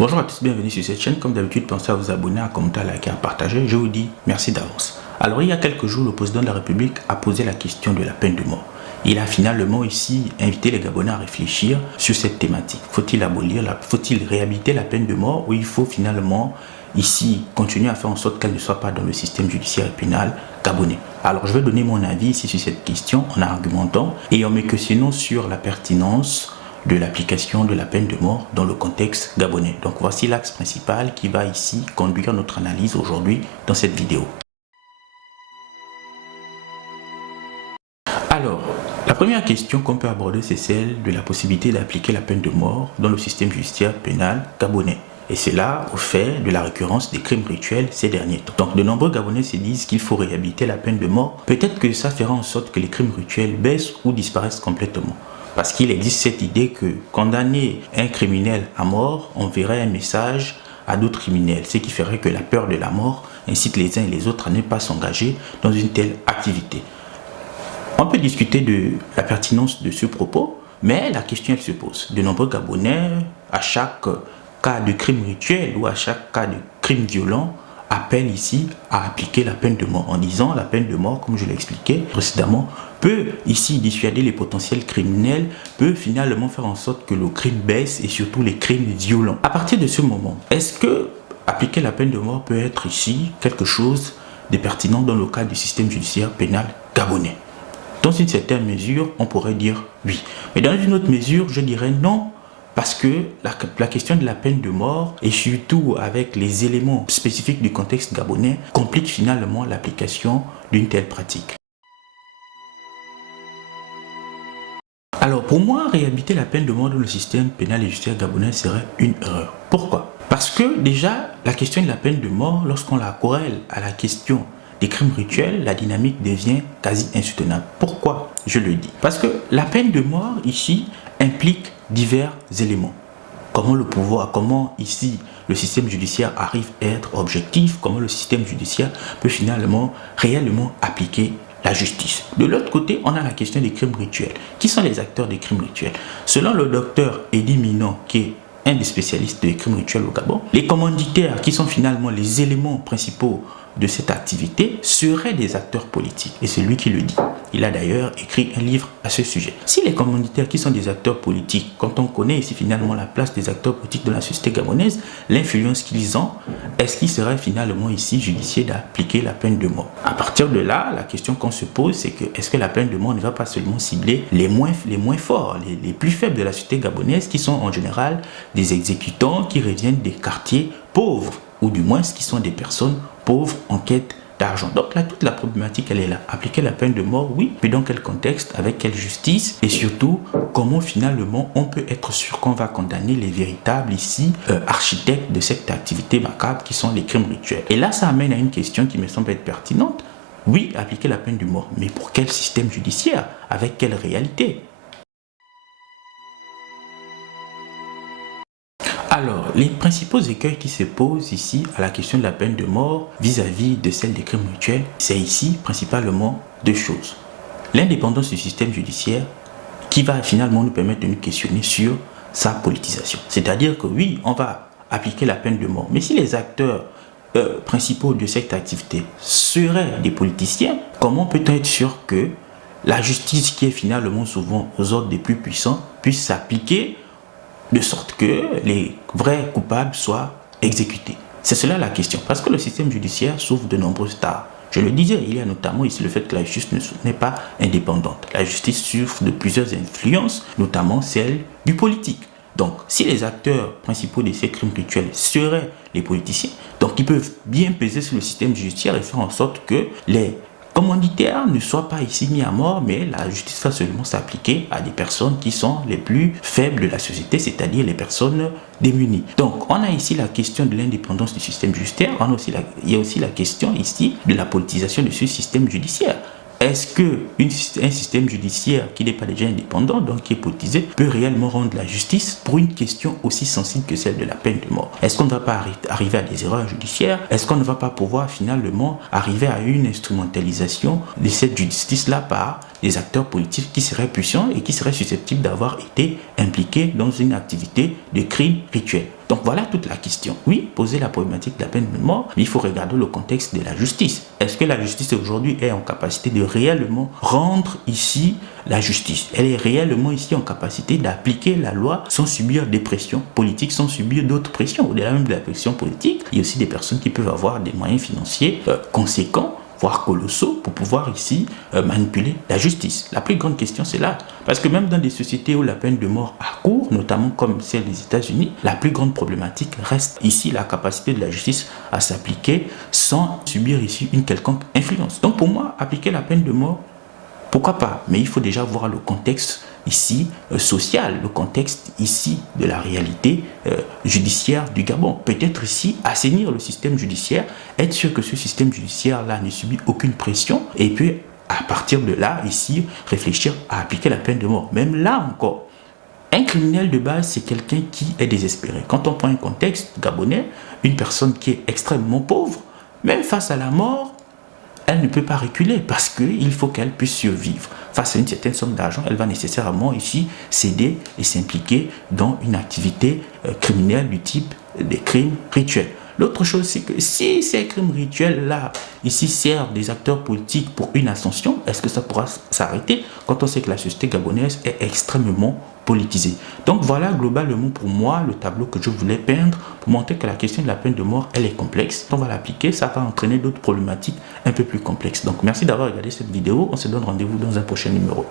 Bonjour à tous, bienvenue sur cette chaîne. Comme d'habitude, pensez à vous abonner, à commenter, à liker, à partager. Je vous dis merci d'avance. Alors, il y a quelques jours, le président de la République a posé la question de la peine de mort. Il a finalement ici invité les Gabonais à réfléchir sur cette thématique. Faut-il faut-il réhabiliter la peine de mort ou il faut finalement ici continuer à faire en sorte qu'elle ne soit pas dans le système judiciaire et pénal gabonais? Alors, je vais donner mon avis ici sur cette question en argumentant et en me questionnant sur la pertinence de l'application de la peine de mort dans le contexte gabonais. Donc voici l'axe principal qui va ici conduire notre analyse aujourd'hui dans cette vidéo. Alors, la première question qu'on peut aborder, c'est celle de la possibilité d'appliquer la peine de mort dans le système judiciaire pénal gabonais. Et c'est là au fait de la récurrence des crimes rituels ces derniers temps. Donc de nombreux Gabonais se disent qu'il faut réhabiliter la peine de mort. Peut-être que ça fera en sorte que les crimes rituels baissent ou disparaissent complètement. Parce qu'il existe cette idée que condamner un criminel à mort, on verrait un message à d'autres criminels. Ce qui ferait que la peur de la mort incite les uns et les autres à ne pas s'engager dans une telle activité. On peut discuter de la pertinence de ce propos, mais la question elle se pose. De nombreux Gabonais, à chaque cas de crime rituel ou à chaque cas de crime violent, appellent ici à appliquer la peine de mort en disant la peine de mort, comme je l'ai expliqué précédemment, peut ici dissuader les potentiels criminels, peut finalement faire en sorte que le crime baisse et surtout les crimes violents. À partir de ce moment, est-ce que appliquer la peine de mort peut être ici quelque chose de pertinent dans le cadre du système judiciaire pénal gabonais? Dans une certaine mesure, on pourrait dire oui. Mais dans une autre mesure, je dirais non. Parce que la question de la peine de mort, et surtout avec les éléments spécifiques du contexte gabonais, complique finalement l'application d'une telle pratique. Alors pour moi, réhabiliter la peine de mort dans le système pénal et judiciaire gabonais serait une erreur. Pourquoi? Parce que déjà, la question de la peine de mort, lorsqu'on la corrèle à la question des crimes rituels, la dynamique devient quasi insoutenable. Pourquoi je le dis? Parce que la peine de mort ici implique divers éléments. Comment ici le système judiciaire arrive à être objectif, comment le système judiciaire peut finalement réellement appliquer la justice. De l'autre côté, on a la question des crimes rituels. Qui sont les acteurs des crimes rituels? Selon le docteur Eddy Minon, qui est un des spécialistes des crimes rituels au Gabon, les commanditaires, qui sont finalement les éléments principaux de cette activité, seraient des acteurs politiques. Et c'est lui qui le dit. Il a d'ailleurs écrit un livre à ce sujet. Si les commanditaires qui sont des acteurs politiques, quand on connaît ici finalement la place des acteurs politiques dans la société gabonaise, l'influence qu'ils ont, est-ce qu'il serait finalement ici judicieux d'appliquer la peine de mort? À partir de là, la question qu'on se pose, c'est que est-ce que la peine de mort ne va pas seulement cibler les moins forts, les plus faibles de la société gabonaise, qui sont en général des exécutants qui reviennent des quartiers pauvres, ou du moins qui sont des personnes pauvres en quête d'argent. Donc là, toute la problématique, elle est là. Appliquer la peine de mort, oui, mais dans quel contexte, avec quelle justice, et surtout, comment finalement on peut être sûr qu'on va condamner les véritables ici architectes de cette activité macabre qui sont les crimes rituels. Et là, ça amène à une question qui me semble être pertinente. Oui, appliquer la peine de mort, mais pour quel système judiciaire? Avec quelle réalité? Alors, les principaux écueils qui se posent ici à la question de la peine de mort vis-à-vis de celle des crimes rituels, c'est ici principalement deux choses. L'indépendance du système judiciaire qui va finalement nous permettre de nous questionner sur sa politisation. C'est-à-dire que oui, on va appliquer la peine de mort, mais si les acteurs principaux de cette activité seraient des politiciens, comment peut-on être sûr que la justice qui est finalement souvent aux ordres des plus puissants puisse s'appliquer de sorte que les vrais coupables soient exécutés? C'est cela la question, parce que le système judiciaire souffre de nombreuses tares. Je le disais, il y a notamment ici le fait que la justice n'est pas indépendante. La justice souffre de plusieurs influences, notamment celle du politique. Donc, si les acteurs principaux de ces crimes rituels seraient les politiciens, donc ils peuvent bien peser sur le système judiciaire et faire en sorte que les commanditaires ne soient pas ici mis à mort, mais la justice va seulement s'appliquer à des personnes qui sont les plus faibles de la société, c'est-à-dire les personnes démunies. Donc, on a ici la question de l'indépendance du système judiciaire, il y a aussi la question ici de la politisation de ce système judiciaire. Est-ce qu'un système judiciaire qui n'est pas déjà indépendant, donc qui est politisé, peut réellement rendre la justice pour une question aussi sensible que celle de la peine de mort? Est-ce qu'on ne va pas arriver à des erreurs judiciaires? Est-ce qu'on ne va pas pouvoir finalement arriver à une instrumentalisation de cette justice-là par des acteurs politiques qui seraient puissants et qui seraient susceptibles d'avoir été impliqués dans une activité de crime rituel? Donc voilà toute la question. Oui, poser la problématique de la peine de mort, mais il faut regarder le contexte de la justice. Est-ce que la justice aujourd'hui est en capacité de réellement rendre ici la justice? Elle est réellement ici en capacité d'appliquer la loi sans subir des pressions politiques, sans subir d'autres pressions. Au-delà même de la pression politique, il y a aussi des personnes qui peuvent avoir des moyens financiers conséquents, voire colossaux, pour pouvoir ici manipuler la justice. La plus grande question, c'est là. Parce que même dans des sociétés où la peine de mort a cours, notamment comme celle des États-Unis, la plus grande problématique reste ici la capacité de la justice à s'appliquer sans subir ici une quelconque influence. Donc pour moi, appliquer la peine de mort, pourquoi pas? Mais il faut déjà voir le contexte ici social, le contexte ici de la réalité judiciaire du Gabon. Peut-être ici assainir le système judiciaire, être sûr que ce système judiciaire-là ne subit aucune pression, et puis à partir de là, ici, réfléchir à appliquer la peine de mort. Même là encore, un criminel de base, c'est quelqu'un qui est désespéré. Quand on prend un contexte gabonais, une personne qui est extrêmement pauvre, même face à la mort, elle ne peut pas reculer parce qu'il faut qu'elle puisse survivre. Face à une certaine somme d'argent, elle va nécessairement ici céder et s'impliquer dans une activité criminelle du type des crimes rituels. L'autre chose, c'est que si ces crimes rituels-là, ici, servent des acteurs politiques pour une ascension, est-ce que ça pourra s'arrêter quand on sait que la société gabonaise est extrêmement politisée? Donc voilà globalement pour moi le tableau que je voulais peindre pour montrer que la question de la peine de mort, elle est complexe. On va l'appliquer, ça va entraîner d'autres problématiques un peu plus complexes. Donc merci d'avoir regardé cette vidéo. On se donne rendez-vous dans un prochain numéro.